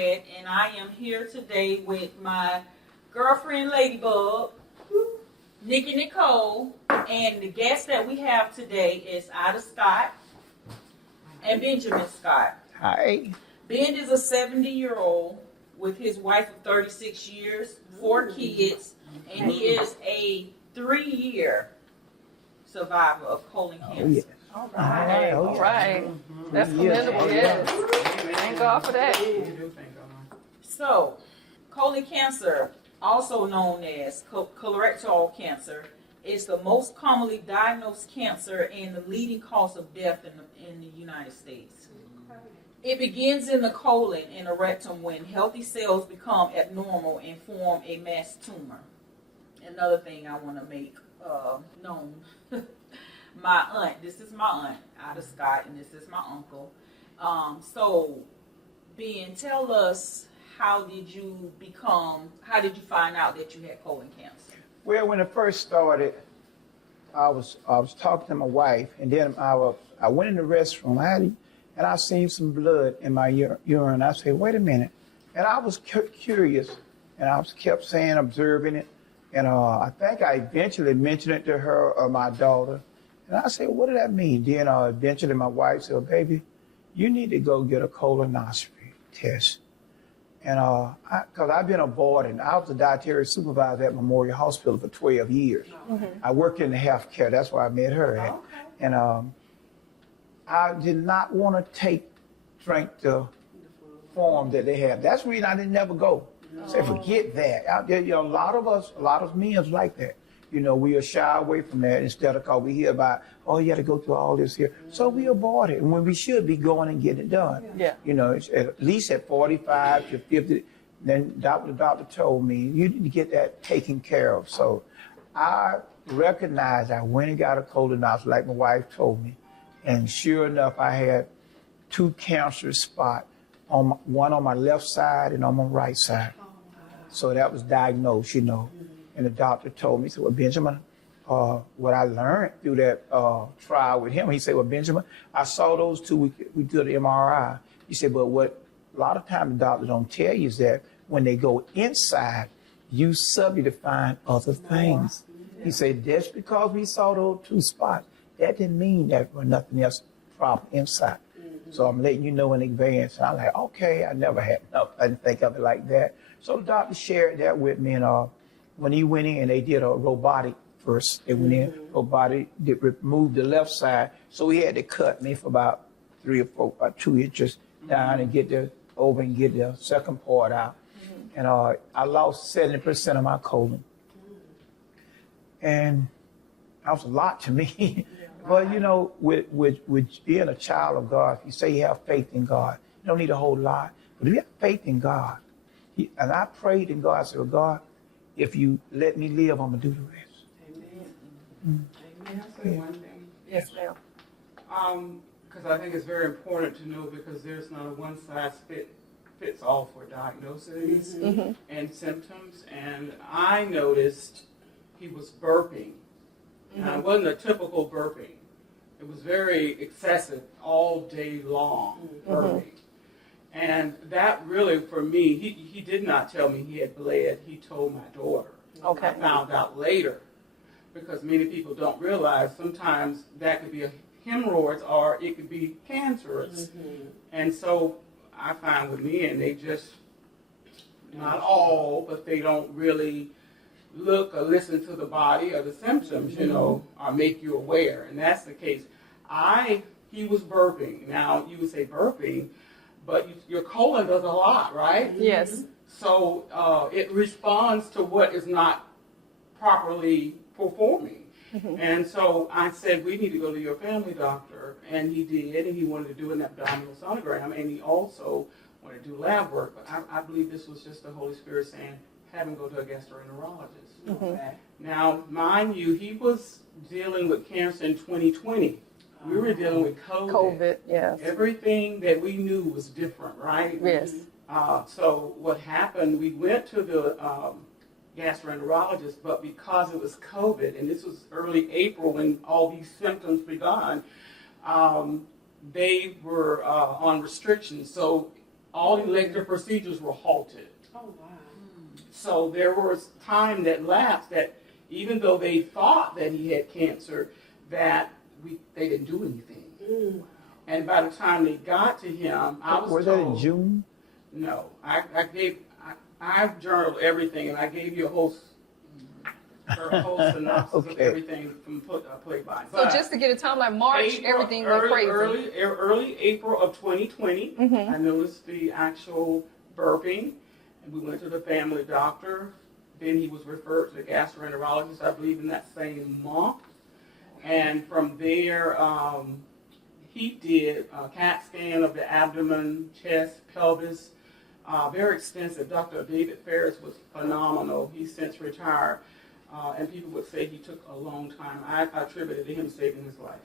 Fred, and I am here today with my girlfriend Ladybug, Nikki Nicole, and the guest that we have today is Ida Scott and Benjamin Scott. Hi. Ben is a 70-year-old with his wife of 36 years, 4 kids, and he is a 3-year survivor of colon cancer. Oh, yeah. All right. Oh, All right. That's commendable, yes. Thank God for that. So, colon cancer, also known as colorectal cancer, is the most commonly diagnosed cancer and the leading cause of death in the United States. It begins in the colon and the rectum when healthy cells become abnormal and form a mass tumor. Another thing I want to make known, my aunt, this is my aunt, Ida Scott, and this is my uncle. So, Ben, tell us, how did you find out that you had colon cancer? Well, when it first started, I was talking to my wife, and then I went in the restroom, and I seen some blood in my urine. I said, wait a minute. And I was curious, and I kept saying, observing it. And I think I eventually mentioned it to her or my daughter. And I said, what did that mean? Then eventually my wife said, baby, you need to go get a colonoscopy test. And because I've been aborted, I was a dietary supervisor at Memorial Hospital for 12 years. Mm-hmm. I worked in the healthcare. That's where I met her at. Okay. And I did not want to drink the form that they have. That's the reason I didn't never go. No. Say, forget that. Out there, a lot of men's like that. We shy away from that instead of because we hear about, oh, you got to go through all this here. Mm-hmm. So we abort it when we should be going and getting it done. Yeah. It's at least at 45 to 50. Then the doctor told me, you need to get that taken care of. So I recognized I went and got a colonoscopy like my wife told me. And sure enough, I had 2 cancerous spots, one on my left side and on my right side. Oh, wow. So that was diagnosed, Mm-hmm. And the doctor told me, he said, well, Benjamin, what I learned through that trial with him, he said, well, Benjamin, I saw those 2, we did the MRI. He said, but what a lot of times the doctor don't tell you is that when they go inside, you subtly find other things. Yeah. He said, just because we saw those 2 spots, that didn't mean that there was nothing else problem inside. Mm-hmm. So I'm letting you know in advance. And I'm like, okay, I didn't think of it like that. So the doctor shared that with me, and when he went in, they did a robotic first. They went in, robotic, removed the left side. So he had to cut me for about 3 or 4, about 2 inches down and get over and get the second part out. Mm-hmm. And I lost 70% of my colon. And that was a lot to me. But, with being a child of God, if you say you have faith in God, you don't need a whole lot. But if you have faith in God, and I prayed in God, I said, well, God, if you let me live, I'm going to do the rest. Amen. May I say one thing? Yes, ma'am. Because I think it's very important to know, because there's not a one-size-fits-all for diagnoses and symptoms. And I noticed he was burping. Now, it wasn't a typical burping. It was very excessive all day long burping. And that really, for me, he did not tell me he had bled. He told my daughter. Okay. I found out later, because many people don't realize sometimes that could be a hemorrhoids or it could be cancerous. Mm-hmm. And so I find with me, and they just, not all, but they don't really look or listen to the body or the symptoms, or make you aware. And that's the case. He was burping. Now, you would say burping, but your colon does a lot, right? Yes. So it responds to what is not properly performing. Mm-hmm. And so I said, we need to go to your family doctor. And he did, and he wanted to do an abdominal sonogram, and he also wanted to do lab work. But I believe this was just the Holy Spirit saying, have him go to a gastroenterologist. Mm-hmm. Okay. Now, mind you, he was dealing with cancer in 2020. We were dealing with COVID. COVID, yes. Everything that we knew was different, right? Yes. So what happened, we went to the gastroenterologist, but because it was COVID, and this was early April when all these symptoms began, they were on restrictions. So all elective procedures were halted. Oh, wow. So there was time that lapsed that even though they thought that he had cancer, that they didn't do anything. And by the time they got to him, I was that told, in June? No, I've journaled everything, and I gave you a whole synopsis of Okay. everything from play by. So just to get a timeline, March, everything went crazy. Early April of 2020, Mhm. I noticed the actual burping, and we went to the family doctor. Then he was referred to the gastroenterologist, I believe, in that same month. And from there, he did a CAT scan of the abdomen, chest, pelvis, very extensive. Dr. David Ferris was phenomenal. He's since retired. And people would say he took a long time. I attributed to him saving his life.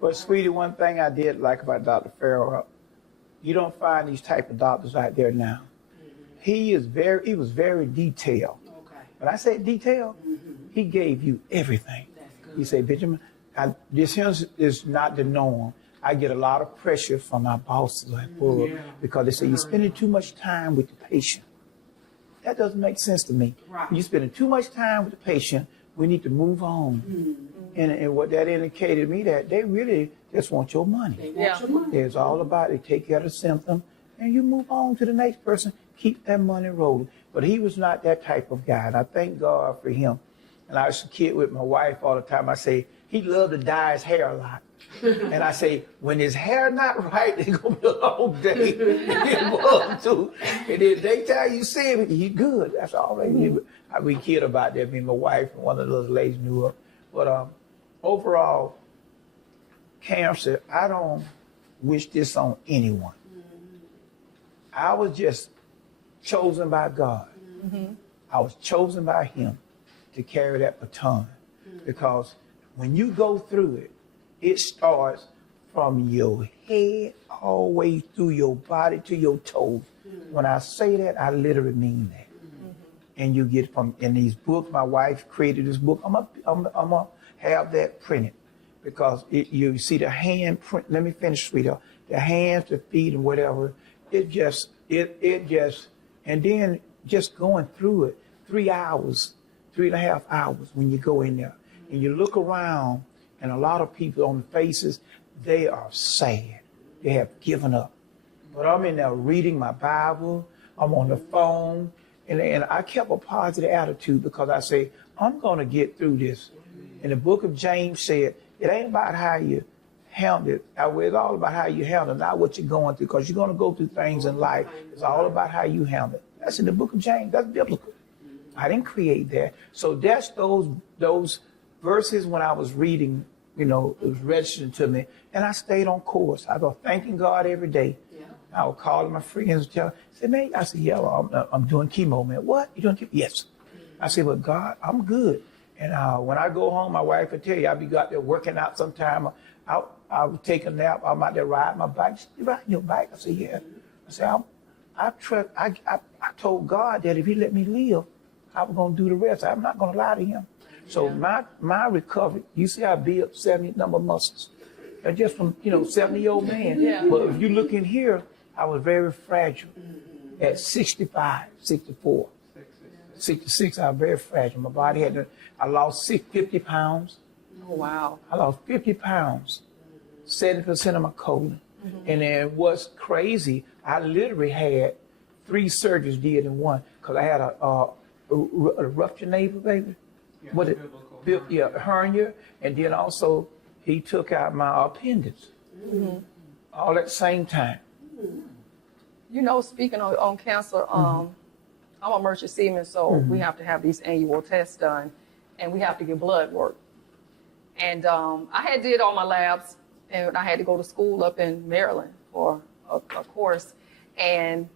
But sweetie, one thing I did like about Dr. Farrell, you don't find these type of doctors out there now. He was very detailed. Okay. When I say detailed, he gave you everything. That's good. He said, Benjamin, this here is not the norm. I get a lot of pressure from my bosses at work because they say you're spending too much time with the patient. That doesn't make sense to me. Right. You're spending too much time with the patient. We need to move on. And what that indicated to me that they really just want your money. They want your money. It's all about they take care of the symptom and you move on to the next person. Keep that money rolling. But he was not that type of guy, and I thank God for him. And I was a kid with my wife all the time. I say he loved to dye his hair a lot. And I say, when his hair not right, it's gonna be a long day. It was too. And then daytime you see him, he's good. That's all they do. We kid about that. Me and my wife and one of those ladies knew her. But overall, cancer, I don't wish this on anyone. I was just chosen by God. I was chosen by him to carry that baton. Because when you go through it, it starts from your head all the way through your body to your toes. When I say that, I literally mean that. And you get from in these books. My wife created this book. I'm gonna have that printed because you see the hand print. Let me finish, sweetheart. The hands, the feet, and whatever. It just, and then just going through it, 3 hours, 3.5 hours when you go in there and you look around. And a lot of people on the faces, they are sad. They have given up. But I'm in there reading my Bible. I'm on the phone. And I kept a positive attitude because I say, I'm going to get through this. And the book of James said, it ain't about how you handle it. It's all about how you handle it, not what you're going through, because you're going to go through things in life. It's all about how you handle it. That's in the book of James. That's biblical. I didn't create that. So that's those verses when I was reading, it was registering to me, and I stayed on course. I was thanking God every day. Yeah. I would call my friends and tell, say, man, I said, yeah, I'm doing chemo, man. What? You doing chemo? Yes. I said, but God, I'm good. And when I go home, my wife would tell you, I'll be out there working out sometime. I would take a nap. I'm out there riding my bike. She said, you riding your bike? I said, yeah. I said, I told God that if he let me live, I was going to do the rest. I'm not going to lie to him. So my recovery, you see I built 70 number muscles. And just from, 70-year-old man. Yeah. But if you look in here, I was very fragile. At 65, 64, 66, I was very fragile. My body I lost 50 pounds. Oh, wow. I lost 50 pounds, 70% of my colon. And then what's crazy, I literally had 3 surgeries did in one, because I had a ruptured navel, baby. Hernia, and then also he took out my appendix. All at the same time. Speaking on cancer, I'm a merchant seaman, so we have to have these annual tests done, and we have to get blood work. And I had did all my labs, and I had to go to school up in Maryland for a course, and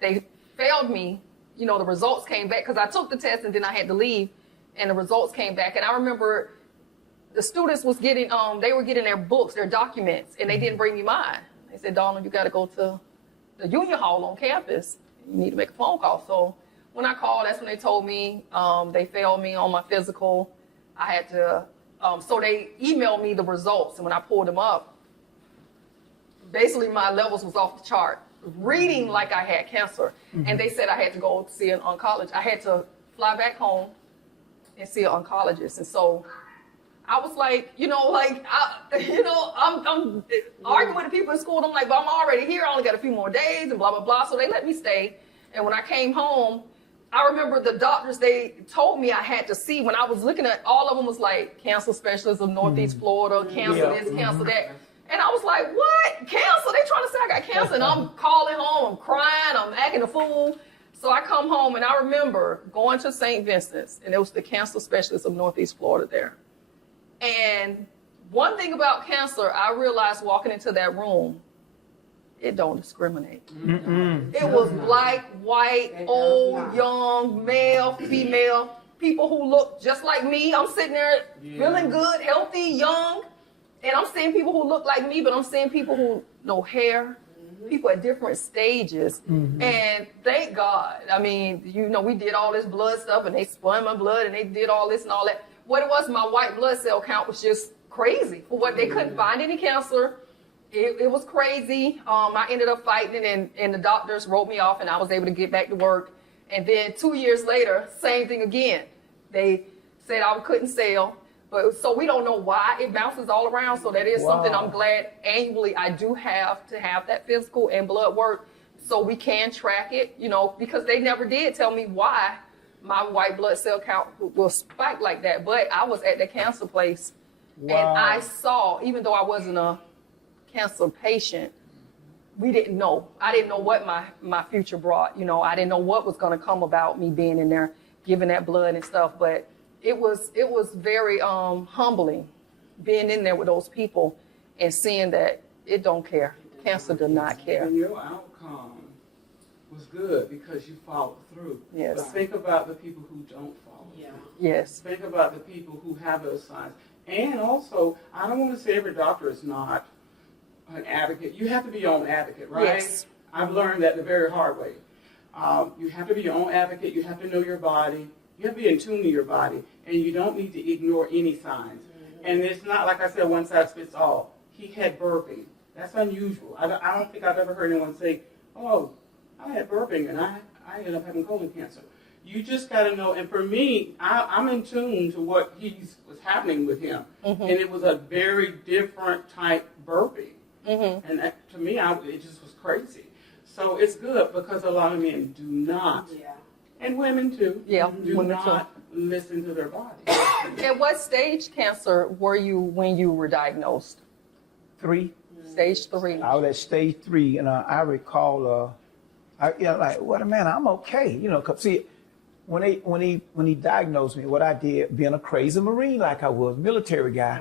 they failed me. The results came back because I took the test and then I had to leave, and the results came back. And I remember the students was getting, they were getting their books, their documents, and they didn't bring me mine. They said, Darling, you got to go to the union hall on campus. You need to make a phone call. So when I called, that's when they told me they failed me on my physical. I had to, so they emailed me the results. And when I pulled them up, basically my levels was off the chart. reading like I had cancer. And they said I had to go see an oncologist. I had to fly back home and see an oncologist. And so I was like, I'm arguing with the people in school. And I'm like, but I'm already here. I only got a few more days and blah, blah, blah. So they let me stay. And when I came home, I remember the doctors, they told me I had to see. When I was looking at, all of them was like cancer specialists of Northeast Florida, cancer this, cancer that. And I was like, what? Cancer? They trying to say I got cancer. And I'm calling home, I'm crying, I'm acting a fool. So I come home and I remember going to St. Vincent's, and it was the cancer specialist of Northeast Florida there. And one thing about cancer, I realized walking into that room, it don't discriminate. It was black, white, old, young, male, female, people who look just like me. I'm sitting there feeling good, healthy, young, and I'm seeing people who look like me, but I'm seeing people who no hair, people at different stages. And thank God, I mean, we did all this blood stuff, and they spun my blood, and they did all this and all that. What it was, my white blood cell count was just crazy. For what, they couldn't find any cancer. It was crazy. I ended up fighting, and the doctors wrote me off, and I was able to get back to work. And then 2 years later, same thing again. They said I couldn't sell. But so we don't know why it bounces all around. So that is something I'm glad annually I do have to have that physical and blood work so we can track it, because they never did tell me why my white blood cell count will spike like that. But I was at the cancer place and I saw, even though I wasn't a cancer patient, we didn't know. I didn't know what my future brought. I didn't know what was going to come about me being in there, giving that blood and stuff. But it was very humbling being in there with those people and seeing that it don't care. Cancer does not care. And your outcome was good because you followed through. Yes. But think about the people who don't follow through. Yes. Think about the people who have those signs. And also, I don't want to say every doctor is not an advocate. You have to be your own advocate, right? Yes. I've learned that the very hard way. You have to be your own advocate. You have to know your body. You have to be in tune to your body. And you don't need to ignore any signs. And it's not, like I said, one size fits all. He had burping. That's unusual. I don't think I've ever heard anyone say, oh, I had burping and I ended up having colon cancer. You just got to know. And for me, I'm in tune to what was happening with him. And it was a very different type burping. And that, to me, it just was crazy. So it's good because a lot of men do not, and women too, do not listen to their body. At what stage cancer were you when you were diagnosed? 3. Stage 3. I was at stage 3, and I recall, like, what a man, I'm okay, cause see, when he diagnosed me, what I did, being a crazy Marine like I was, military guy,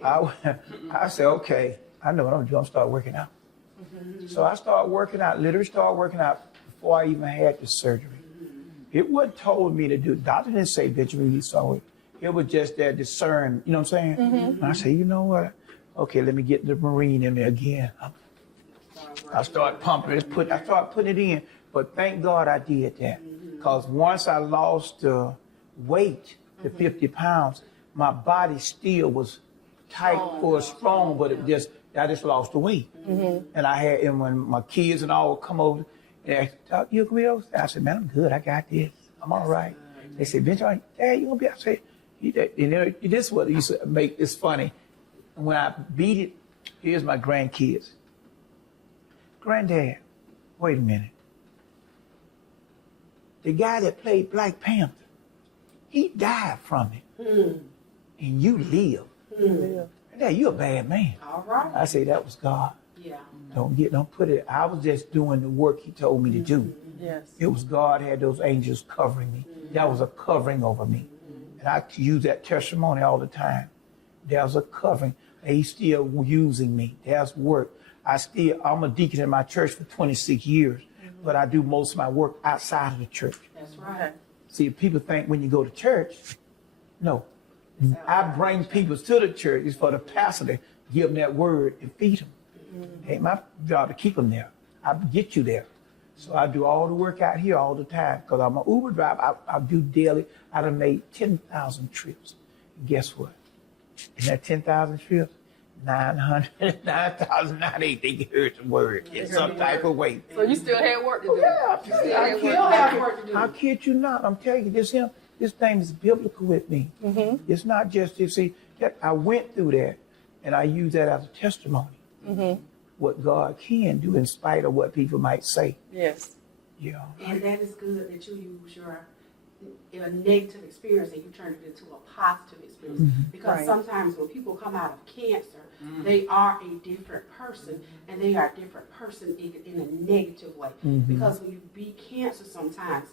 I said, okay, I know what I'm doing. I'm start working out. So I started working out, literally started working out before I even had the surgery. It wasn't told me to do. Doctor didn't say Benjamin, you saw it. It was just that discern, you know what I'm saying? And I said, you know what? Okay, let me get the Marine in there again. I started pumping it, I started putting it in. But thank God I did that. Because once I lost the weight to 50 pounds, my body still was tight or strong, but I just lost the weight. And when my kids and all would come over and ask, you gonna be okay? I said, man, I'm good. I got this. I'm all right. They said, Benjamin, Dad, you gonna be? I said, this is what used to make this funny. And when I beat it, here's my grandkids. Granddad, wait a minute. The guy that played Black Panther, he died from it. And you live. Dad, you're a bad man. All right. I say that was God. Yeah. Don't put it. I was just doing the work he told me to do. Yes. It was God had those angels covering me. That was a covering over me. And I use that testimony all the time. There's a covering. He's still using me. There's work. I'm a deacon in my church for 26 years, but I do most of my work outside of the church. That's right. See, people think when you go to church, no. I bring people to the church. It's for the pastor to give them that word and feed them. Ain't my job to keep them there. I get you there. So I do all the work out here all the time because I'm an Uber driver. I do daily. I done made 10,000 trips. And guess what? In that 10,000 trips, 9,098. They heard the word in some type of way. So you still had work to do. Yeah, You still I had kid, work Still to have do. work to do. I kid you not. I'm telling you, this thing is biblical with me. It's not just, you see, I went through that and I use that as a testimony. What God can do in spite of what people might say. Yes. Yeah. And that is good that you use a negative experience and you turn it into a positive experience. Because Right. sometimes when people come out of cancer, they are a different person, and they are a different person in a negative way. Because when you beat cancer sometimes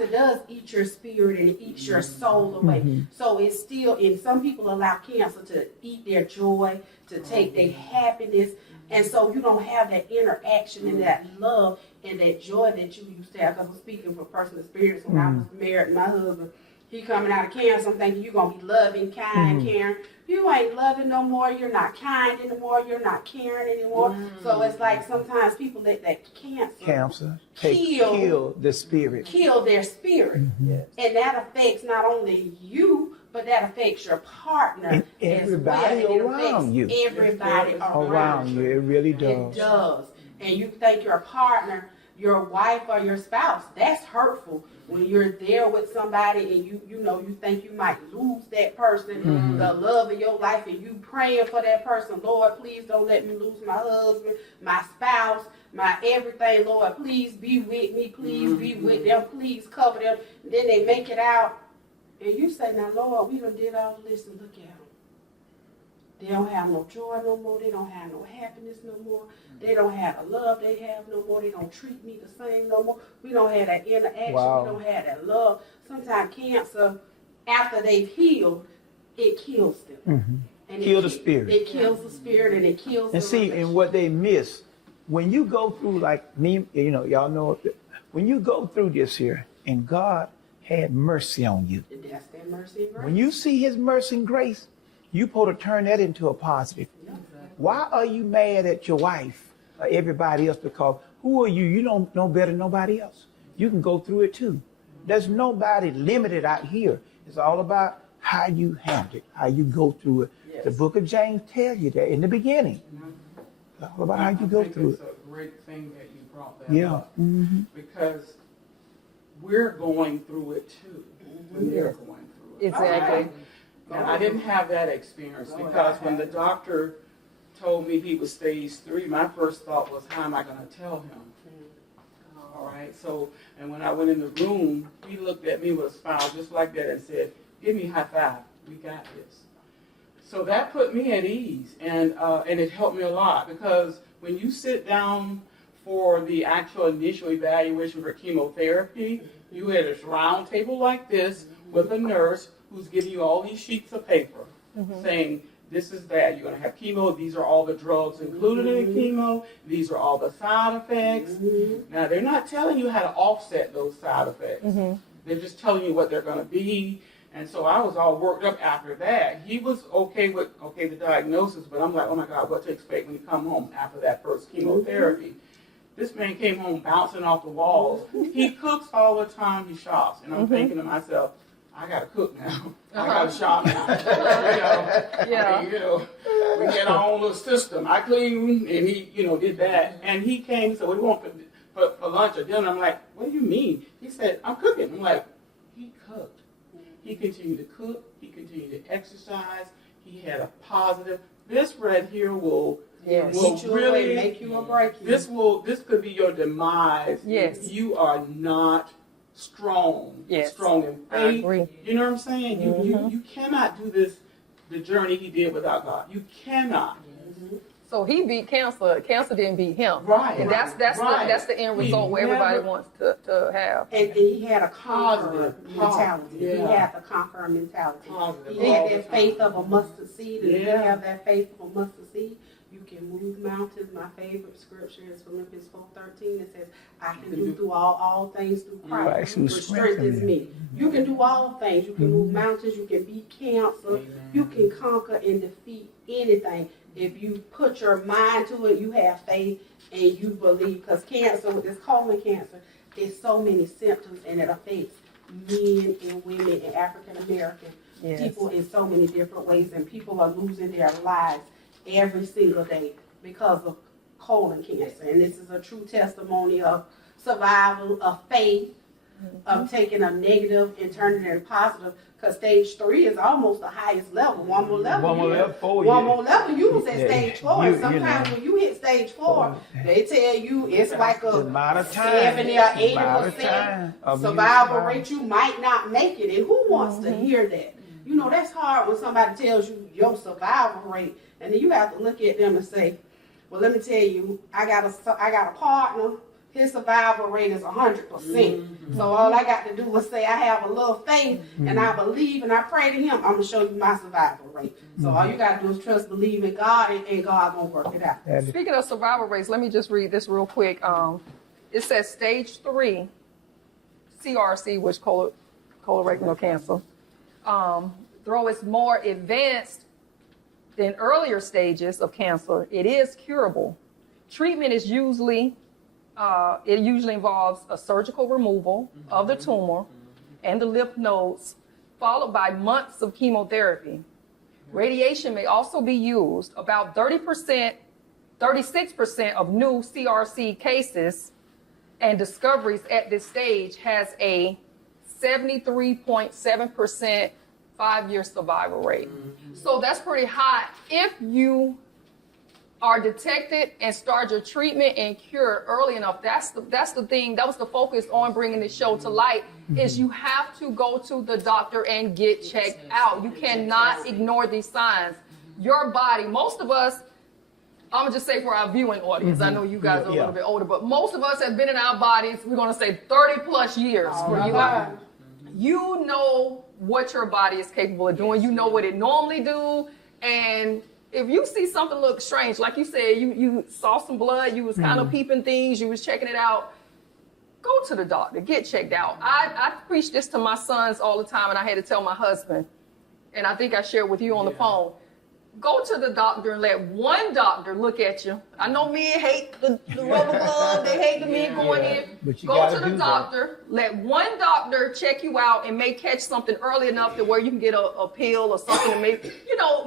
it does eat your spirit and it eats your soul away. So it's still, and some people allow cancer to eat their joy, to take their happiness. And so you don't have that interaction and that love and that joy that you used to have. Because I'm speaking from personal experience. When I was married, my husband, he coming out of cancer, I'm thinking you're going to be loving, kind, caring. You ain't loving no more. You're not kind anymore. You're not caring anymore. So it's like sometimes people let that Cancer Kill. kill the spirit. kill their spirit. And that affects not only you, but that affects your partner And as well. everybody And it around affects you. everybody Around you, it really It does. does. And you think your partner, your wife or your spouse, that's hurtful. When you're there with somebody and you know you think you might lose that person, the love of your life, and you praying for that person, Lord, please don't let me lose my husband, my spouse, my everything, Lord, please be with me, please be with them, please cover them. And then they make it out, and you say, now Lord, we done did all this and look at them. They don't have no joy no more. They don't have no happiness no more. They don't have the love they have no more. They don't treat me the same no more. We don't have that interaction. Wow. We don't have that love. Sometimes cancer, after they've healed, it kills them. And Kill the spirit. It kills the spirit and it kills And the see, relationship. and what they miss, when you go through like me, y'all know, when you go through this here, and God had mercy on you, And that's that mercy and grace. when you see His mercy and grace, you supposed to turn that into a positive. Why are you mad at your wife or everybody else? Because who are you? You don't know better than nobody else. You can go through it too. There's nobody limited out here. It's all about how you handle it, how you go through it. The book of James tells you that in the beginning. It's all about how you go through It's it. a great thing that you brought that Yeah. up because we're going through it too. When they're going through it. Exactly. And I didn't have that experience because when the doctor told me he was stage 3, my first thought was, how am I going to tell him? All right. So, and when I went in the room, he looked at me with a smile just like that and said, give me a high five. We got this. So that put me at ease, and it helped me a lot because when you sit down for the actual initial evaluation for chemotherapy, you had a round table like this with a nurse who's giving you all these sheets of paper saying, this is that, you're going to have chemo, these are all the drugs included in chemo, these are all the side effects. Now, they're not telling you how to offset those side effects. They're just telling you what they're going to be. And so I was all worked up after that. He was okay with, the diagnosis, but I'm like, oh my God, what to expect when you come home after that first chemotherapy. This man came home bouncing off the walls. He cooks all the time, he shops. And I'm thinking to myself, I gotta cook now. I gotta shop now. Yeah. We get our own little system. I clean, and he, did that. And he came and said, what do you want for lunch or dinner? I'm like, what do you mean? He said, I'm cooking. I'm like, he cooked. He continued to cook. He continued to exercise. He had a positive. This right here will Teach you a way, make you or break you. this could be your demise. Yes. You are not strong. Yes. Strong in I faith. agree. You know what I'm saying? You cannot do this, the journey he did without God. You cannot. So he beat cancer. Cancer didn't beat him. Right. And that's Right. that's the end He result where everybody never- wants to have. And he had a conqueror Positive. mentality. He Yeah. had the conqueror mentality. Positive. He had All the that faith time. of a mustard seed. And if you Yeah. have that faith of a mustard seed, you can move mountains. My favorite scripture is Philippians 4:13. It says, I can do through all things through Christ, Christ who which strengthens strengthens me. You can do all things. You can move mountains. You can beat cancer. Amen. You can conquer and defeat anything. If you put your mind to it, you have faith and you believe. Because cancer, with this colon cancer, there's so many symptoms and it affects men and women and African American Yes. people in so many different ways. And people are losing their lives every single day because of colon cancer. And this is a true testimony of survival, of faith, of taking a negative and turning it positive. Because stage 3 is almost the highest level. One more level. One more level, 4, One yeah. more level, you was at Yeah, stage 4. you And sometimes know. when you hit stage 4, they tell you it's like The a amount of time. 70 or Amount of 80% time of you survival surviving. rate. You might not make it. And who wants to hear that? You know, that's hard when somebody tells you your survival rate. And then you have to look at them and say, well, let me tell you, I got a partner. His survival rate is 100%. So all I got to do is say I have a little faith and I believe and I pray to him. I'm going to show you my survival rate. So all you got to do is trust, believe in God, and God going to work it out. Speaking of survival rates, let me just read this real quick. It says stage 3 CRC, which colorectal cancer, though it's more advanced than earlier stages of cancer, it is curable. Treatment is usually involves a surgical removal of the tumor and the lymph nodes, followed by months of chemotherapy. Radiation may also be used. About 36% of new CRC cases and discoveries at this stage has a 73.7% 5-year survival rate. So that's pretty high. If you are detected and start your treatment and cure early enough, that's the thing. That was the focus on bringing this show to light, is you have to go to the doctor and get checked out. You cannot ignore these signs. Your body, most of us, I'm going to just say for our viewing audience, I know you guys are a little bit older, but most of us have been in our bodies, we're going to say 30 plus years. You know what your body is capable of doing. You know what it normally do. And if you see something look strange, like you said, you saw some blood, you was kind of peeping things, you was checking it out, go to the doctor, get checked out. I preach this to my sons all the time, and I had to tell my husband, and I think I shared with you on the phone. Go to the doctor and let one doctor look at you. I know men hate the rubber glove. They hate the men going in. But you Go gotta to the do doctor. Let one doctor check you out and may catch something early enough to where you can get a pill or something. And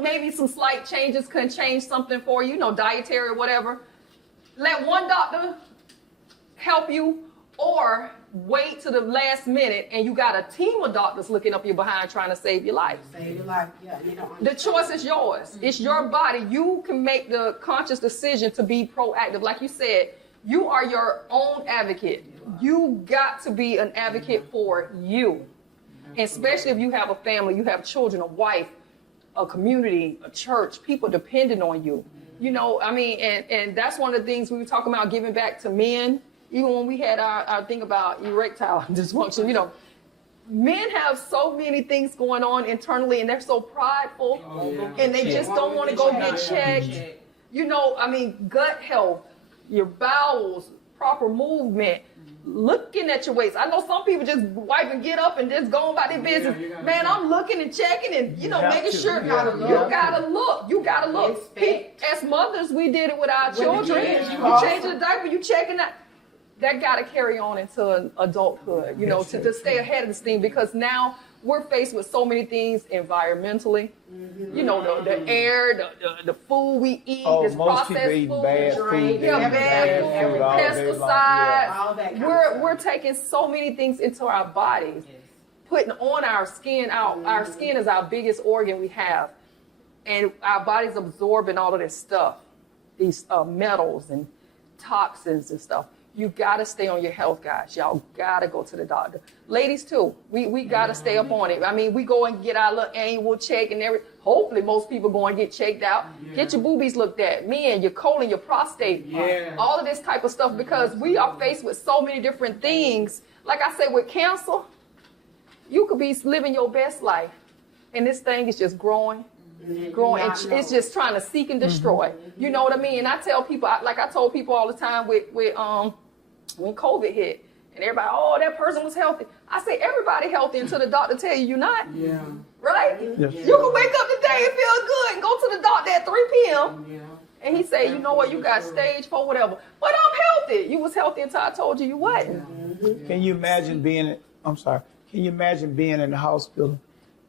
maybe some slight changes can change something for you, dietary or whatever. Let one doctor help you, or wait to the last minute and you got a team of doctors looking up your behind trying to save your life. Save your life, yeah. You don't The choice is yours. It's your body. You can make the conscious decision to be proactive. Like you said, you are your own advocate. You got to be an advocate for you. And especially if you have a family, you have children, a wife, a community, a church, people depending on you. And that's one of the things we were talking about, giving back to men. Even when we had our thing about erectile dysfunction, men have so many things going on internally and they're so prideful and they just don't want to go get checked. Gut health, your bowels, proper movement, looking at your waist. I know some people just wipe and get up and just go about their business. Man, I'm looking and checking and, making sure. You gotta look. You gotta look. As mothers, we did it with our children. You change the diaper, you checking that. That got to carry on into adulthood, to stay ahead of this thing, because now we're faced with so many things environmentally. The air, the food we eat, this most people processed eat food, bad food. pesticides. all that kind of We're taking so many things into our bodies, putting on our skin. Our skin is our biggest organ we have, and our body's absorbing all of this stuff, these metals and toxins and stuff. You got to stay on your health, guys. Y'all got to go to the doctor. Ladies, too. We got to stay up on it. We go and get our little annual check and everything. Hopefully, most people go and get checked out. Yeah. Get your boobies looked at. Men, your colon, your prostate. All of this type of stuff, because we are faced with so many different things. Like I said, with cancer, you could be living your best life, and this thing is just growing. It's just trying to seek and destroy. You know what I mean? And I tell people, like I told people all the time with when COVID hit, and everybody, that person was healthy. I say everybody healthy until the doctor tell you you're not. Yeah. Right? Yes. You can wake up today and feel good and go to the doctor at 3 p.m. Yeah. And he say, you know what, you got stage 4, whatever. But I'm healthy. You was healthy until I told you wasn't. Can you imagine being in the hospital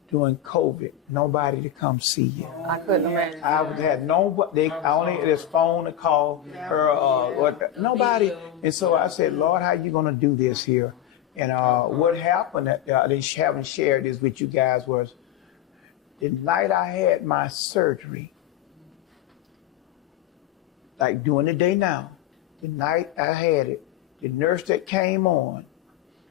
during COVID, nobody to come see you. I couldn't imagine. Had nobody. I only this phone to call her. Nobody. And so I said, Lord, how you gonna do this here? And what happened? They haven't shared this with you guys was the night I had my surgery, like during the day now, the night I had it, the nurse that came on,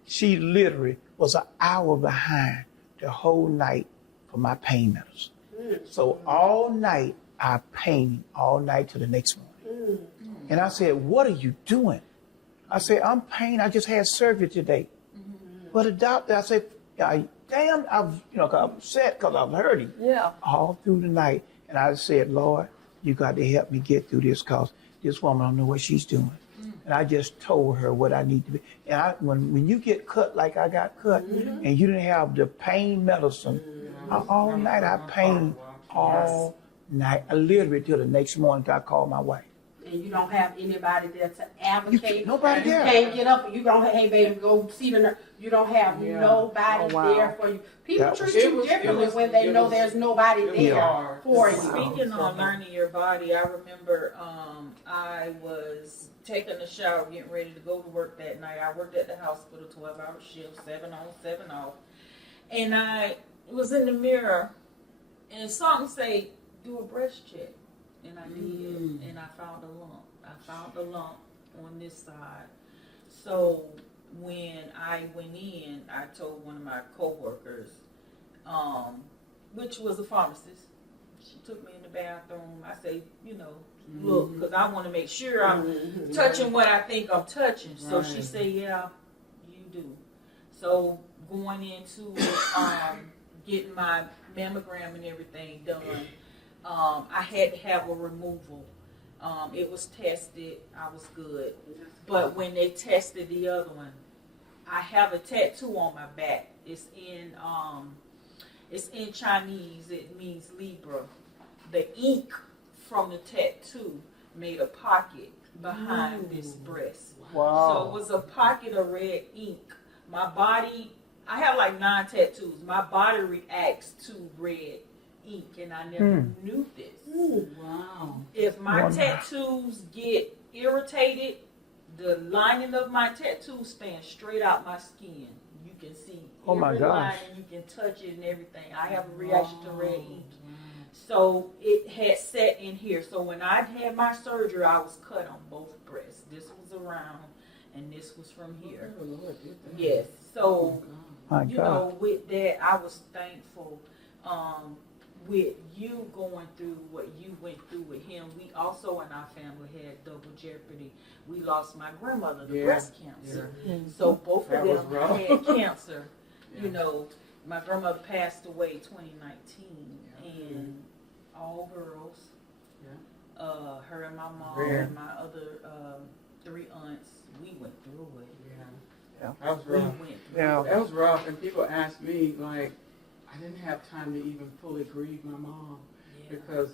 she literally was an hour behind the whole night for my pain medicine. So all night I pained all night to the next morning. And I said, what are you doing? I said, I'm pain. I just had surgery today. But the doctor, I said, damn, I'm upset because I'm hurting. Yeah. All through the night. And I said, Lord, you got to help me get through this because this woman don't know what she's doing. And I just told her what I need to be. And when you get cut like I got cut, and you didn't have the pain medicine, all night I pained all night. I literally till the next morning I called my wife. And you don't have anybody there to advocate. Nobody you there. Can't get up. You don't. Hey, baby, go see the nurse. You don't have nobody there for you. People treat you differently when they know there's nobody there for you. Speaking on learning your body, I remember I was taking a shower, getting ready to go to work that night. I worked at the hospital, 12-hour shift, 7 on, 7 off. And I was in the mirror, and something say, do a breast check. And I did, and I found a lump. I found a lump on this side. So when I went in, I told one of my coworkers, which was a pharmacist. She took me in the bathroom. I say, look, because I want to make sure I'm touching what I think I'm touching. So she said, yeah, you do. So going into getting my mammogram and everything done, I had to have a removal. It was tested. I was good. But when they tested the other one, I have a tattoo on my back. It's in Chinese. It means Libra. The ink from the tattoo made a pocket behind this breast. Wow. So it was a pocket of red ink. My body, I have like 9 tattoos. My body reacts to red ink, and I never knew this. Wow. If my tattoos get irritated, the lining of my tattoo stands straight out my skin. You can see every line, and you can touch it and everything. I have a reaction to red ink. So it had set in here. So when I had my surgery, I was cut on both breasts. This was around, and this was from here. Oh, Lord, did that. Yes. So, My God. with that, I was thankful. With you going through what you went through with him, we also in our family had double jeopardy. We lost my grandmother to breast cancer. So both of them had cancer. My grandmother passed away 2019, and all girls. Her and my mom and my other 3 aunts, we went through it. That was We rough. went through Yeah. it. That was rough, and people ask me, like, I didn't have time to even fully grieve my mom because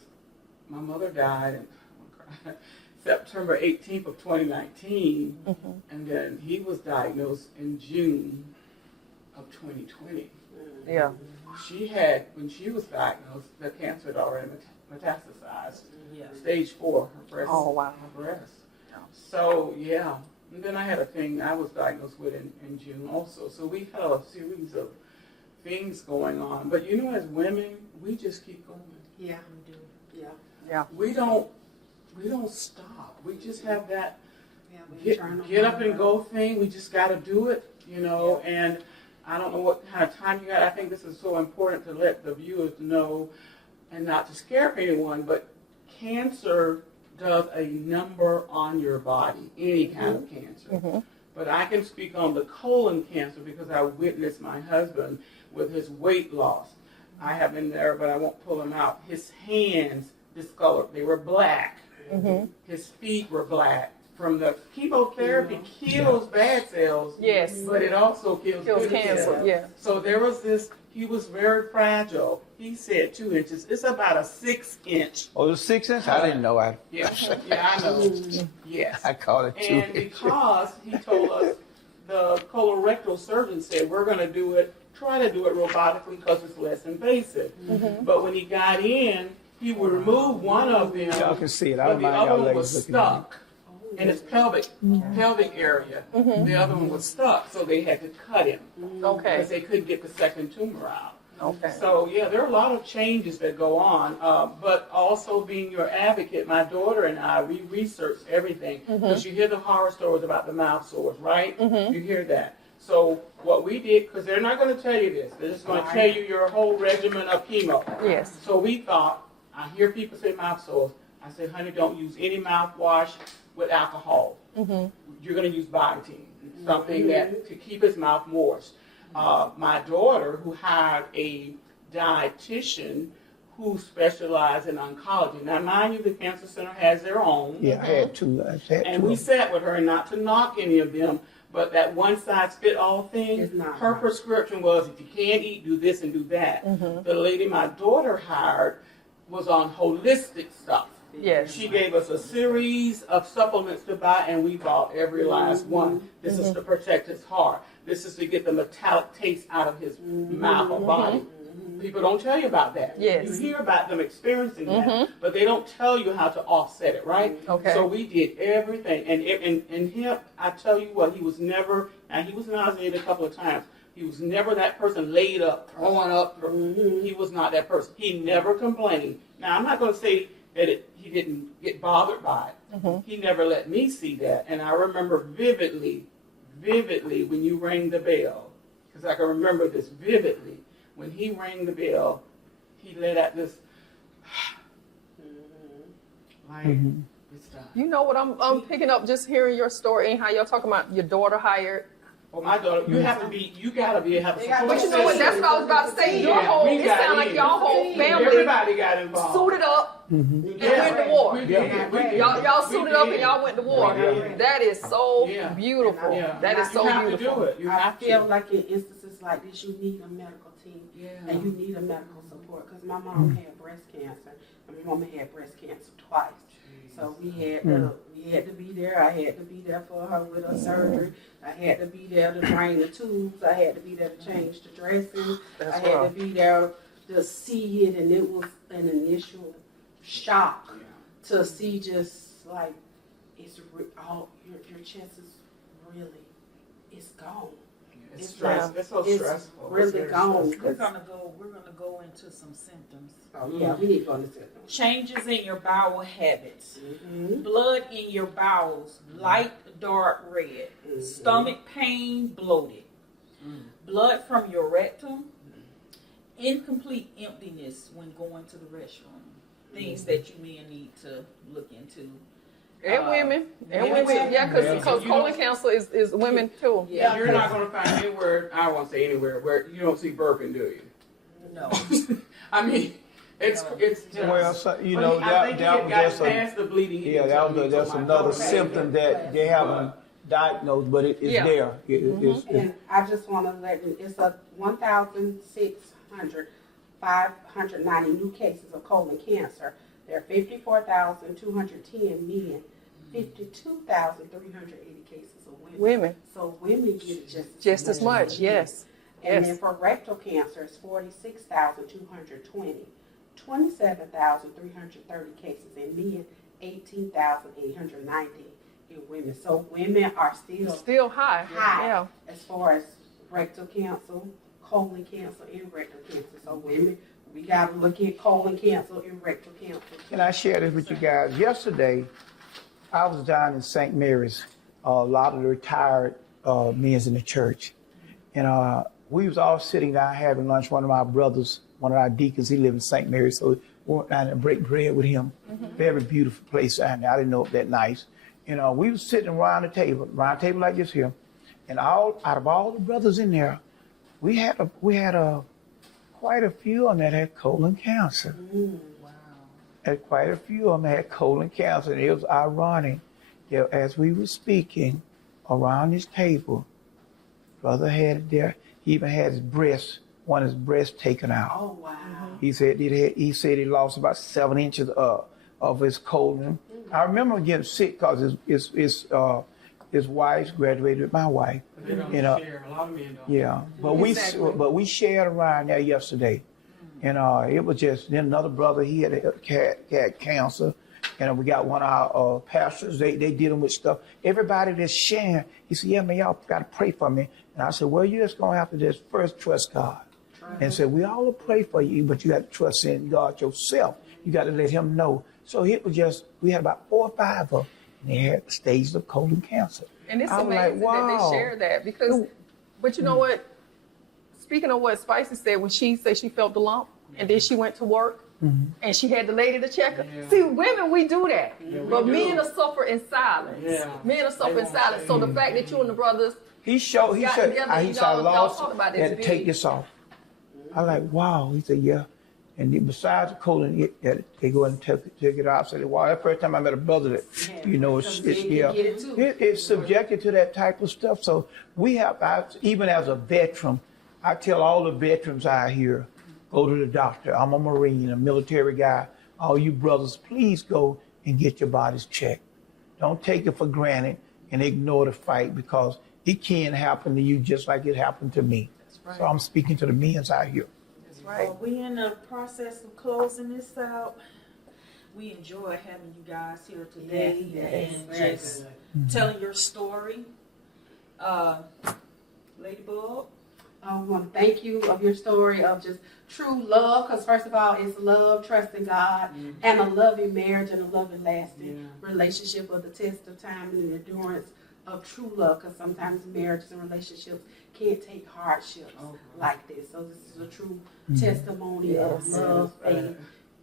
my mother died in September 18th of 2019, and then he was diagnosed in June of 2020. Yeah. She had, when she was diagnosed, the cancer had already metastasized. Stage 4, her breast. Oh, wow. Her breast. So, yeah. And then I had a thing I was diagnosed with in June also. So we had a series of things going on. But as women, we just keep going. Yeah. We do. Yeah. Yeah. We don't stop. We just have that Yeah. We turn get up around. and go thing. We just got to do it, and I don't know what kind of time you got. I think this is so important to let the viewers know, and not to scare anyone, but cancer does a number on your body, any kind of cancer. But I can speak on the colon cancer because I witnessed my husband with his weight loss. I have been there, but I won't pull him out. His hands discolored. They were black. His feet were black. From the chemotherapy kills bad cells. Yes. But it also kills good cancer. cells. Yeah. So there was this, he was very fragile. He said 2 inches. It's about a 6-inch. Oh, the 6 inch? I didn't know. Yeah, I know. Yes. I called it 2 And because he told us the colorectal surgeon said, we're going to try to do it robotically because it's less invasive. But when he got in, he would remove one of them, Y'all can see it. I but don't the mind other y'all one ladies was looking at stuck in his pelvic area. The other one was stuck, so they had to cut him because Okay. they couldn't get the second tumor out. Okay. So yeah, there are a lot of changes that go on, but also being your advocate, my daughter and I, we research everything because you hear the horror stories about the mouth sores, right? You hear that. So what we did, because they're not going to tell you this, they're just going to tell you your whole regimen of chemo. Yes. So we thought, I hear people say mouth sores. I said, honey, don't use any mouthwash with alcohol. You're going to use Biotin, something that to keep his mouth moist. My daughter, who hired a dietitian who specialized in oncology. Now, mind you, the cancer center has their own. Yeah, I had two. And we sat with her, not to knock any of them, but that one-size-fit-all thing, It's not her right. prescription was, if you can't eat, do this and do that. The lady my daughter hired was on holistic stuff. Yes. She gave us a series of supplements to buy, and we bought every last one. This is to protect his heart. This is to get the metallic taste out of his mouth or body. People don't tell you about that. Yes. You hear about them experiencing that, but they don't tell you how to offset it, right? Okay. So we did everything, and him, I tell you what, he was never. Now he was nauseated a couple of times. He was never that person laid up, throwing up. He was not that person. He never complained. Now I'm not going to say that he didn't get bothered by it. He never let me see that, and I remember vividly when you rang the bell, because I can remember this vividly. When he rang the bell, he let out this, like, it's done. You know what I'm picking up just hearing your story and how y'all talking about your daughter hired. Well, my daughter, you gotta be have a support But you know what? That's what I was about to say. Your whole, we it got sounds like in. y'all whole family Everybody got involved. suited up and went to war. We did. Y'all suited up and y'all went to war. Yeah. That is so Yeah. beautiful. Yeah. That is so you have beautiful. to do it. You I have feel to. like in instances like this, you need a medical team and you need a medical support. Because my mom had breast cancer, and my mama had breast cancer twice. So we had to be there. I had to be there for her with her surgery. I had to be there to drain the tubes. I had to be there to change the dressing. That's I had rough. to be there to see it, and it was an initial shock to see just like it's all your chest is really it's gone. It's stressful. It's so It's stressful. really It's very gone. stressful. We're gonna go into some symptoms. Oh yeah, we need to go to the Changes in your bowel habits. Mm-hmm. Blood in your bowels, light, dark red. Stomach pain, bloated. Blood from your rectum. Incomplete emptiness when going to the restroom. Things that you may need to look into. And women. And women women. too. Yeah, Yeah. because colon cancer is women too. Yeah. You're not going to find anywhere, I won't say anywhere, where you don't see burping, do you? No. I mean, it's just. Well, so, you But know, I think that he was got just past the bleeding. He yeah, didn't that tell was me that's till my another daughter. symptom that they haven't diagnosed, but it's Yeah. there. It's And I just want to let you, it's a 590 new cases of colon cancer. There are 54,210 men, 52,380 cases of women. Women. So women get Just as much, yes. And Yes. then for rectal cancer, it's 46,220, 27,330 cases in men, 18,890 in women. So women are Still high. high Yeah. as far as rectal cancer, colon cancer, and rectal cancer. So women, we got to look at colon cancer and rectal cancer. Can I share this with you guys? Yesterday, I was down in St. Mary's, a lot of the retired men in the church. And we was all sitting down having lunch. One of my brothers, one of our deacons, he lived in St. Mary's, so we went down and break bread with him. Very beautiful place down there. I didn't know it that nice. We was sitting around a table like this here. And out of all the brothers in there, we had quite a few of them that had colon cancer. And quite a few of them had colon cancer. And it was ironic that as we were speaking around this table, brother had it there. He even had one of his breasts taken out. Oh, wow. He said he lost about 7 inches of his colon. I remember getting sick because it's his wife's graduated with my wife. But they don't You know, share. A lot of men don't. yeah, but we shared around there yesterday, and it was just then another brother. He had cancer, and we got one of our pastors. They dealing with stuff. Everybody that's sharing. He said, "Yeah, man, y'all got to pray for me." And I said, "Well, you just gonna have to just first trust God." And said, "We all will pray for you, but you got to trust in God yourself. You got to let Him know." So it was just we had about 4 or 5 of them, and they had stages of colon cancer. And it's I was amazing like, that wow. they share that because, but you know what? Speaking of what Spicy said, when she said she felt the lump and then she went to work and she had the lady to check her. Yeah. See, women, we do that. Yeah, we But do. men are suffer in silence. Yeah. Men are suffer in won't silence. say. So the fact that you and the brothers, He said, Got together, he y'all- said, I y'all lost, talked about I had this to take big. this off. I like, wow. He said, yeah. And then besides the colon, they go and take it off. I said, wow, that's the first time I met a brother that, you know, it's Because men can get it too. it's subjected to that type of stuff. So we have, even as a veteran, I tell all the veterans out here, go to the doctor. I'm a Marine, a military guy. All you brothers, please go and get your bodies checked. Don't take it for granted and ignore the fight because it can happen to you just like it happened to me. right. So I'm speaking to the men out here. that's right. Well, we in the process of closing this out. We enjoy having you guys here today and Very just good. telling your story. Ladybug. I want to thank you of your story of just true love, because first of all, it's love, trusting God, and a loving marriage and a loving, lasting relationship of the test of time and the endurance of true love, because sometimes marriages and relationships can't take hardships like this. So this is a true testimony of love, faith,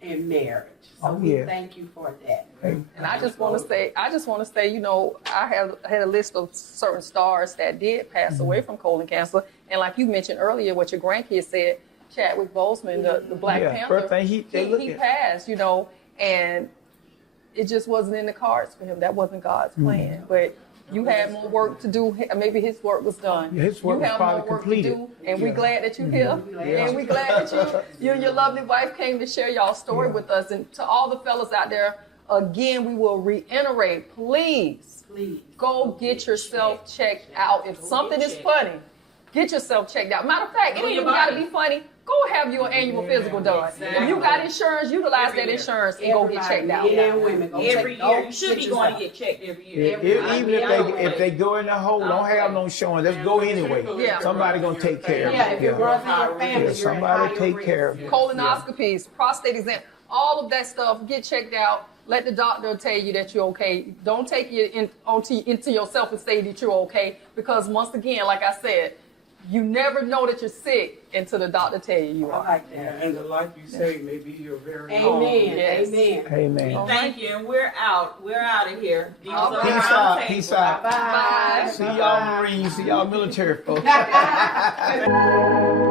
and marriage. So Oh, we yeah. thank you for that. And I just want to say, you know, I had a list of certain stars that did pass away from colon cancer. And like you mentioned earlier, what your grandkids said, Chadwick Boseman, the Black Yeah, Panther, first thing he passed, you know, and it just wasn't in the cards for him. That wasn't God's plan. But you had more work to do. Maybe his work was done. Yeah, his work you was have probably more work completed. to do, and we're glad that you're here. Yeah. And we're glad that you and your lovely wife came to share y'all story with us. And to all the fellas out there, again, we will reiterate, please go get yourself checked out. If something is funny, get yourself checked out. Matter of fact, it ain't even got to be funny. Go have your annual physical done. If you got insurance, utilize that insurance and go get checked out. Men and women, go Every check- year. go You should be get going yourself. to get checked every year. Even if they go in the hole, don't have no showing. Let's go anyway. Yeah. Somebody gonna take care of Yeah, it. if your brother and your family, Yeah, you're at somebody higher take risk. care of it. Colonoscopies, prostate exam, all of that stuff, get checked out. Let the doctor tell you that you're okay. Don't take it into yourself and say that you're okay, because once again, like I said, you never know that you're sick until the doctor tell you I are. like Yeah, that. and the life you save may be your very own. Amen. Yes. Amen. Amen. Thank you, and we're out. We're out of here. These All are right. the Peace round out. table. Peace out. Bye. Bye. See y'all Marines. See y'all military folks. Bye.